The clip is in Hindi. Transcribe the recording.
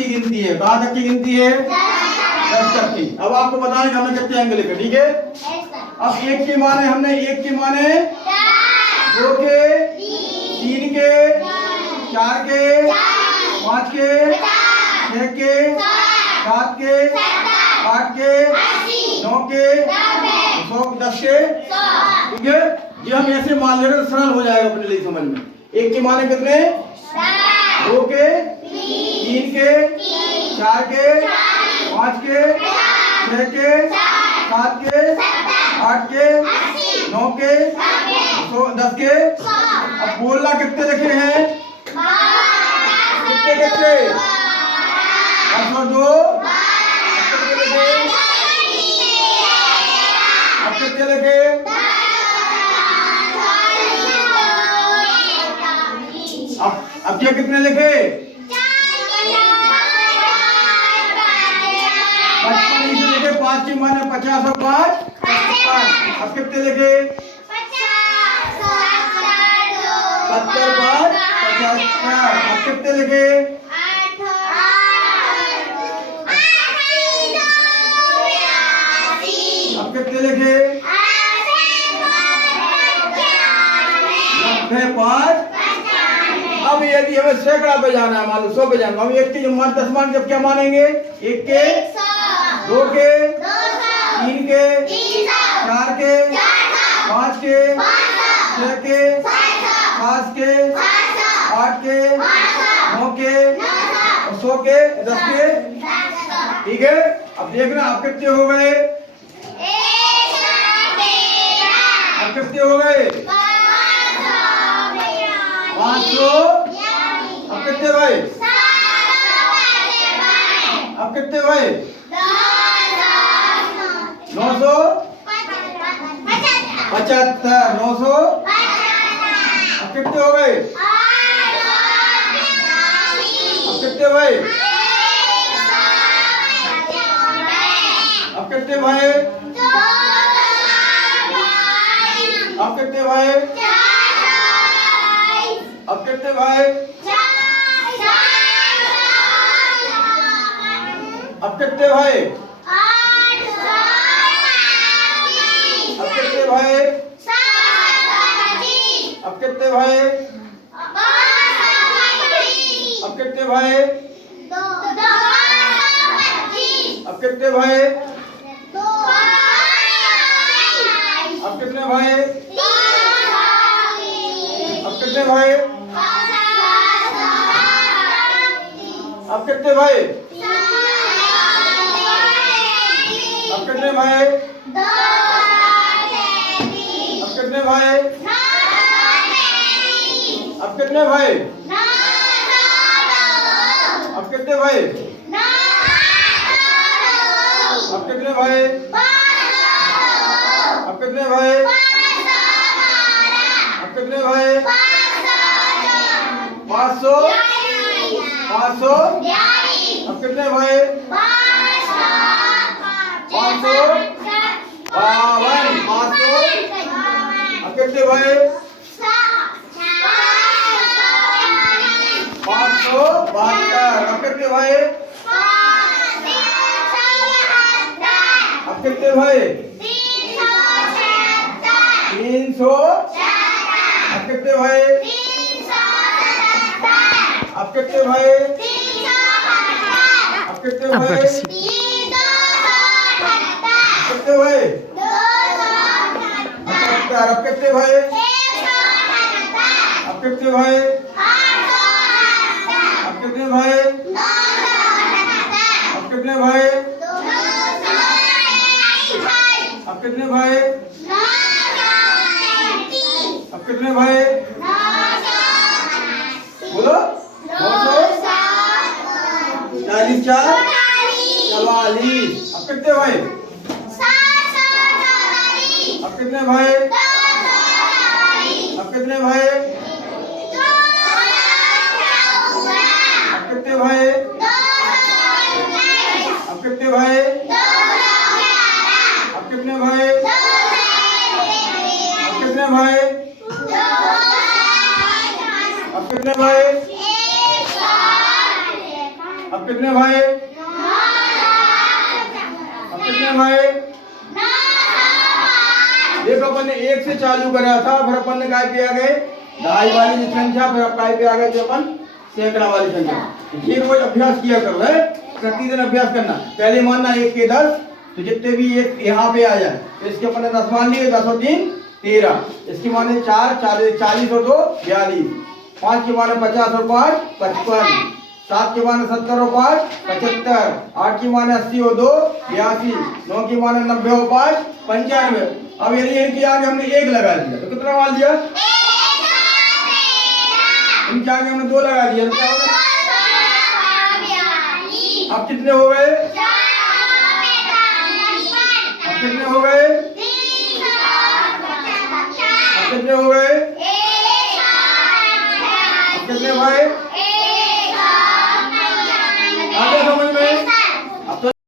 की गिनती है। कहाँ तक की गिनती है? 10 तक की। अब आपको बताना कि हमने कितने अंक लिखे, ठीक है? अब एक के माने हमने 1 के माने 2 के, 3 के, 4 के, 5 के, 6 के, 7 के, 8 के, 9 के, 10 के, ठीक है? ये हम ऐसे मान ले रहे तो सरल हो जाएगा अपने लिए समझ में। 1 के माने कितने? 2 के, 3 के, 4 के, 5 के, 6 के, 7 के, 8 के, 9 के, 10 के। अब बोलना कितने लिखे हैं? कितने कितने? 10 और 2 कितने लिखे? अब कितने लिखे? अब ये कितने लिखे? 55 से लिखे। 5 के माने 50 और 5 55। अब कितने लिखे? 70 5 75। अब कितने लिखे? 80। अब कितने लिखे? 90 5। अब यदि हमें सैकड़ा पे जाना है, मान लो 100 पे जाना, हम 1 के जो मान 10 मान जब क्या मानेंगे? 1 के, 2 के, 3 के, 4 के, 5 के, 6 के, 7 के, 8 के, 9 के, 100 के, 10 के, ठीक है? अब देखना आप कितने हो गए? अब कितने हो गए? 500। अब कितने भाई? अब कितने भाई? 900 75। 900। अब कितने हो गए? अब कितने भाई? अब कितने भाई? अब कितने भाई? अब कितने भाई? अब कितने भाई? अब कितने भाई? अब कितने भाई? अब कितने भाई? अब कितने भाई? अब कितने भाई? अब कितने भाई? अब कितने भाई? अब कितने भाई? अब कितने भाई? अब कितने भाई? अब कितने भाई? अब कितने भाई? अब कितने भाई? अब कितने भाई? 500 500। अब कितने भाई? 500 52। 500। अब कितने भाई? 572। अब कितने भाई? अब कितने भाई? 300। अब कितने भाई? अब कितने भाई? अब कितने भाई? कितने भाई? 75। अब कितने भाई? अब कितने भाई? अब कितने भाई? अब कितने भाई? अब कितने भाई? अब कितने भाई? बोलो। 40 4 44। अब कितने भाई? अब कितने भाई? अब कितने भाई? अब कितने भाई? अब कितने भाई? अब कितने भाई? अब कितने भाई? अब कितने भाई? अब कितने कितने भाई? अब कितने भाई? देखो अपन ने 1 से चालू करा था, फिर अपन ने काय पे आ गए ढाई वाली संख्या, फिर अब काय पे आ गए जो अपन सैकड़ा वाली संख्या। ये रोज अभ्यास किया करो है, प्रतिदिन अभ्यास करना। पहले मानना 1 के 10, तो जितने भी एक यहाँ पे आ जाए तो इसके अपन ने 10 मान लिए, 10 और 3 13, इसकी माने 4 40 और 2 42, 5 के माने 50 और 5 55, 7 के माने 70 और 5 75, 8 की माने 80 और 2 82, 9 की माने 90 और 5 95। अब यदि इनके आगे हमने 1 लगा दिया तो कितना मान लिया? इनके आगे हमने 2 लगा दिया तो क्या होगा? अब कितने हो गए? अब कितने हो गए? अब कितने हो गए?